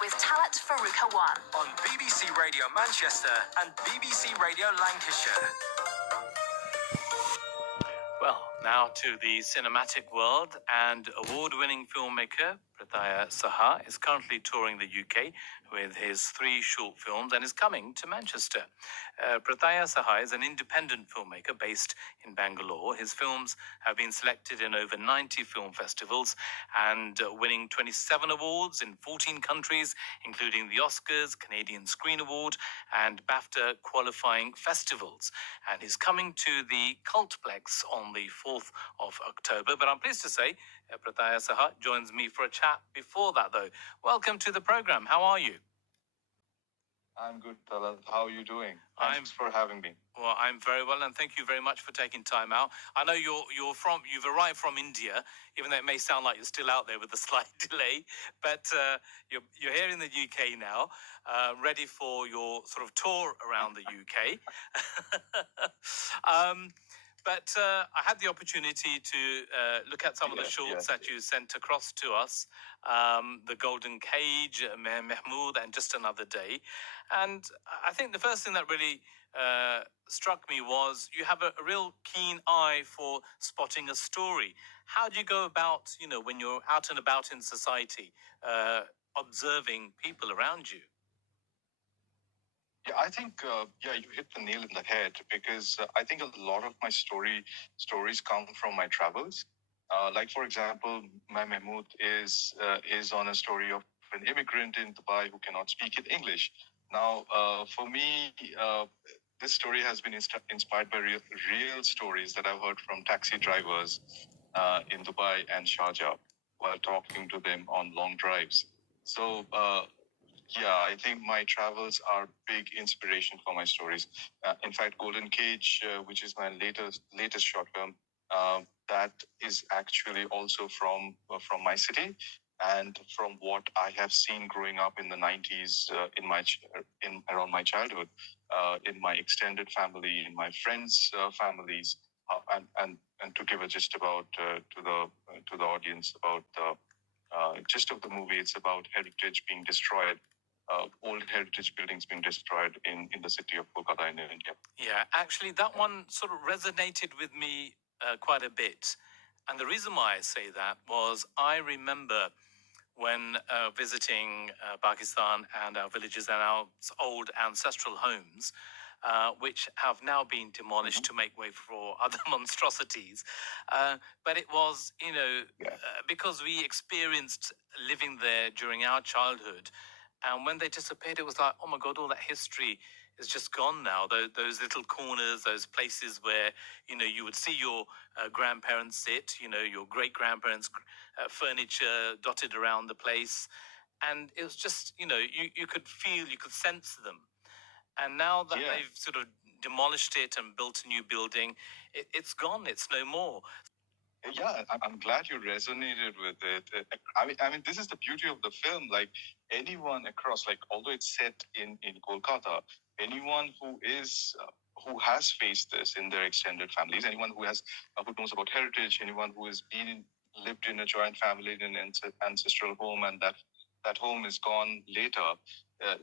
with Talat Awan on BBC Radio Manchester and BBC Radio Lancashire. Well, now to the cinematic world, and award-winning filmmaker Prataya Saha is currently touring the UK with his 3 short films and is coming to Manchester. Prataya Saha is an independent filmmaker based in Bangalore. His films have been selected in over 90 film festivals and winning 27 awards in 14 countries, including the Oscars, Canadian Screen Award and BAFTA qualifying festivals. And he's coming to the Cultplex on the 4th of October. But I'm pleased to say Prataya Saha joins me for a chat before that, though. Welcome to the programme. How are you? I'm good, Talat. How are you doing? Thanks for having me. Well, I'm very well, and thank you very much for taking time out. I know you've arrived from India, even though it may sound like you're still out there with a slight delay, but you're here in the UK now, ready for your sort of tour around the UK. But I had the opportunity to look at some of the shorts that you sent across to us, The Golden Cage, Mahmood, and Just Another Day. And I think the first thing that really struck me was you have a real keen eye for spotting a story. How do you go about, when you're out and about in society, observing people around you? Yeah, I think, you hit the nail in the head, because I think a lot of my stories come from my travels. Like, for example, my Mahmood is on a story of an immigrant in Dubai who cannot speak in English. Now, for me, this story has been inspired by real stories that I've heard from taxi drivers in Dubai and Sharjah while talking to them on long drives. So, I think my travels are big inspiration for my stories. In fact, Golden Cage, which is my latest short film, that is actually also from my city and from what I have seen growing up in the 90s around my childhood, in my extended family, in my friends' families, and to give a gist about to the audience about the gist of the movie. It's about heritage being destroyed. Old heritage buildings being destroyed in the city of Kolkata in India. Yeah, actually, that one sort of resonated with me quite a bit. And the reason why I say that was I remember when visiting Pakistan and our villages and our old ancestral homes, which have now been demolished to make way for other monstrosities. But it was, because we experienced living there during our childhood. And when they disappeared, it was like, oh my God, all that history is just gone now. Those little corners, those places where, you would see your grandparents sit, your great-grandparents' furniture dotted around the place. And it was just, you could feel, you could sense them. And now that they've sort of demolished it and built a new building, it's gone. It's no more. Yeah, I'm glad you resonated with it. I mean, this is the beauty of the film. Like, anyone across, although it's set in Kolkata, anyone who has faced this in their extended families, anyone who knows about heritage, anyone who has lived in a joint family in an ancestral home, and that home is gone later,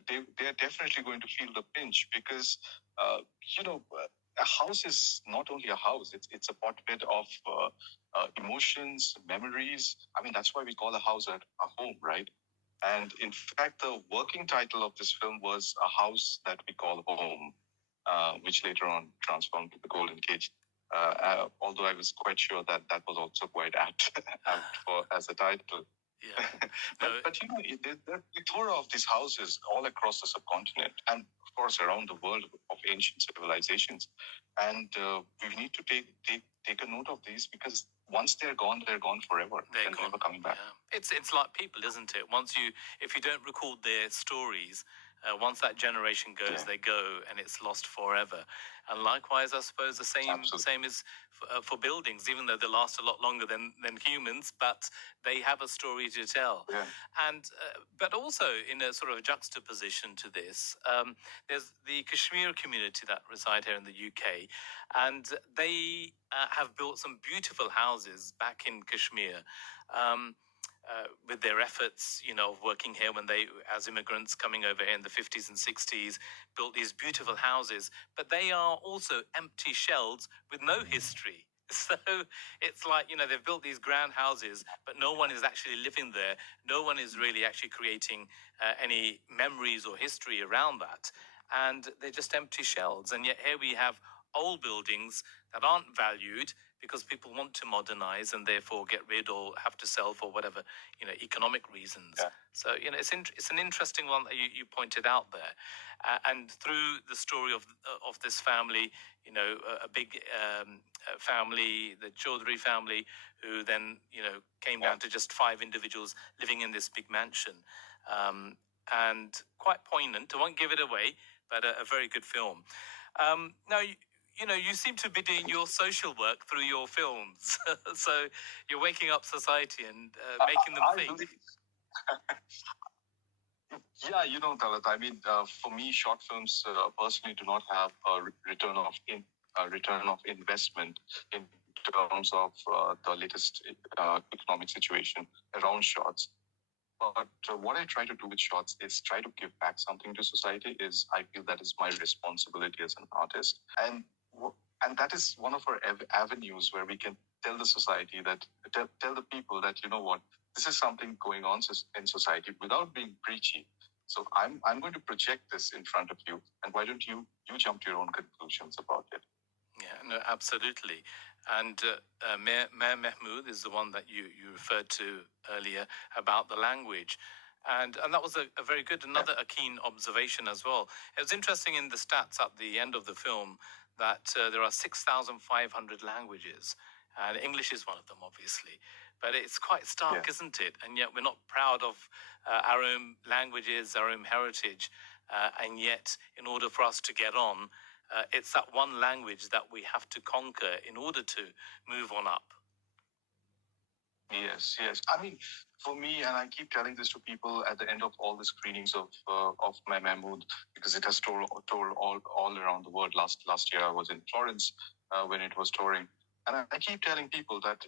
they're definitely going to feel the pinch, because a house is not only a house; it's a hotbed of emotions, memories. I mean, that's why we call a house a home, right? And in fact, the working title of this film was A House That We Call Home, which later on transformed to The Golden Cage. Although I was quite sure that was also quite apt as a title. Yeah. But the plethora of these houses all across the subcontinent, and of course around the world, of ancient civilizations. And we need to take a note of these, because once they're gone forever. They're never coming back. Yeah. It's like people, isn't it? If you don't record their stories, once that generation goes, they go, and it's lost forever. And likewise, I suppose the same is for buildings, even though they last a lot longer than humans, but they have a story to tell. Yeah. And but also in a sort of juxtaposition to this, there's the Kashmir community that reside here in the UK, and they have built some beautiful houses back in Kashmir. with their efforts, of working here when they, as immigrants coming over here in the 50s and 60s, built these beautiful houses, but they are also empty shells with no history. So it's like, they've built these grand houses, but no one is actually living there. No one is really actually creating any memories or history around that. And they're just empty shells. And yet here we have old buildings that aren't valued because people want to modernize and therefore get rid or have to sell for whatever, economic reasons. Yeah. So, it's an interesting one that you pointed out there. And through the story of this family, a big family, the Chaudhry family, who then, came down to just 5 individuals living in this big mansion. And quite poignant. I won't give it away, but a very good film. Now, you seem to be doing your social work through your films. So you're waking up society and making them think. Yeah, Talat, I mean, for me, short films personally do not have a return of investment in terms of the latest economic situation around shorts. But what I try to do with shorts is try to give back something to society. I feel that is my responsibility as an artist, and that is one of our avenues where we can tell the society that tell the people that this is something going on in society without being preachy. So I'm going to project this in front of you, and why don't you jump to your own conclusions about it? Yeah, no, absolutely. And Mayor Mahmood is the one that you referred to earlier about the language. And that was a very good, a keen observation as well. It was interesting in the stats at the end of the film that there are 6,500 languages. And English is one of them, obviously. But it's quite stark, isn't it? And yet we're not proud of our own languages, our own heritage. And yet, in order for us to get on, it's that one language that we have to conquer in order to move on up. Yes. I mean, for me, and I keep telling this to people at the end of all the screenings of my Mahmood, because it has toured all around the world. Last year, I was in Florence when it was touring, and I keep telling people that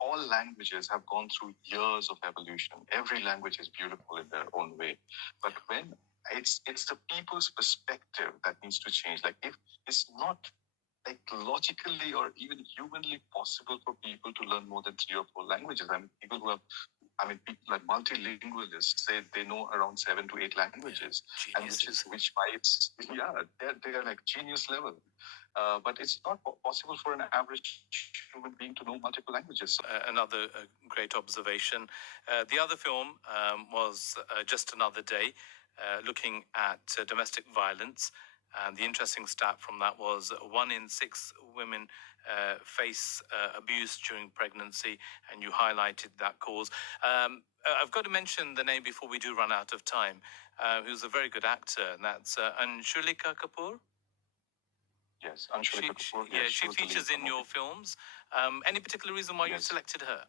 all languages have gone through years of evolution. Every language is beautiful in their own way, but when it's the people's perspective that needs to change. Like, if it's not like logically or even humanly possible for people to learn more than 3 or 4 languages. I mean, people people like multilingualists say they know around 7 to 8 languages, and which by its they are like genius level. But it's not possible for an average human being to know multiple languages. Another great observation. The other film was Just Another Day, looking at domestic violence. And the interesting stat from that was 1 in 6 women face abuse during pregnancy, and you highlighted that cause. I've got to mention the name before we do run out of time, who's a very good actor, and that's Anshulika Kapoor. Yes, Anshulika Kapoor. Yeah, she features in your films. Any particular reason why you selected her?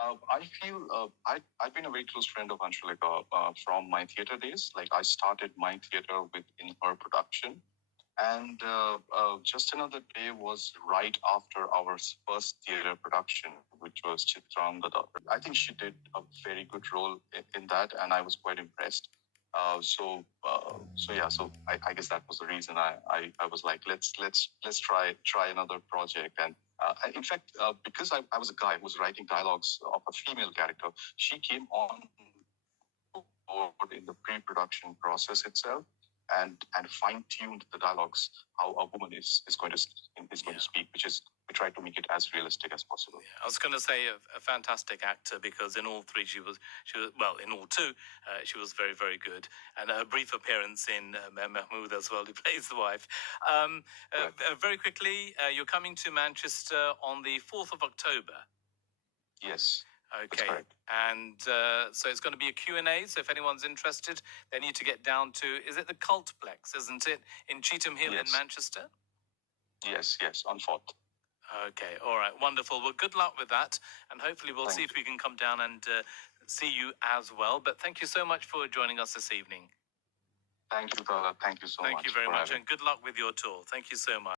I feel I've been a very close friend of Anshulika from my theater days. Like, I started my theater in her production, and Just Another Day was right after our first theater production, which was Chitrangada. I think she did a very good role in that, and I was quite impressed. So I guess that was the reason I was like, let's try another project. And in fact, because I was a guy who was writing dialogues of a female character, she came on board in the pre-production process itself and fine-tuned the dialogues how a woman is going to speak, which is, we tried to make it as realistic as possible. Yeah, I was going to say a fantastic actor, because in all 3 she was in all 2 she was very, very good, and a brief appearance in Mahmood as well, who plays the wife. Very quickly, you're coming to Manchester on the 4th of October. Yes. Okay, and so it's going to be a Q&A, so if anyone's interested, they need to get down to, is it the Cultplex, isn't it, in Cheetham Hill in Manchester? Yes, on 4th. Okay, all right, wonderful. Well, good luck with that, and hopefully we'll see if we can come down and see you as well. But thank you so much for joining us this evening. Thank you, brother. Thank you so much. Thank you very much, and good luck with your tour. Thank you so much.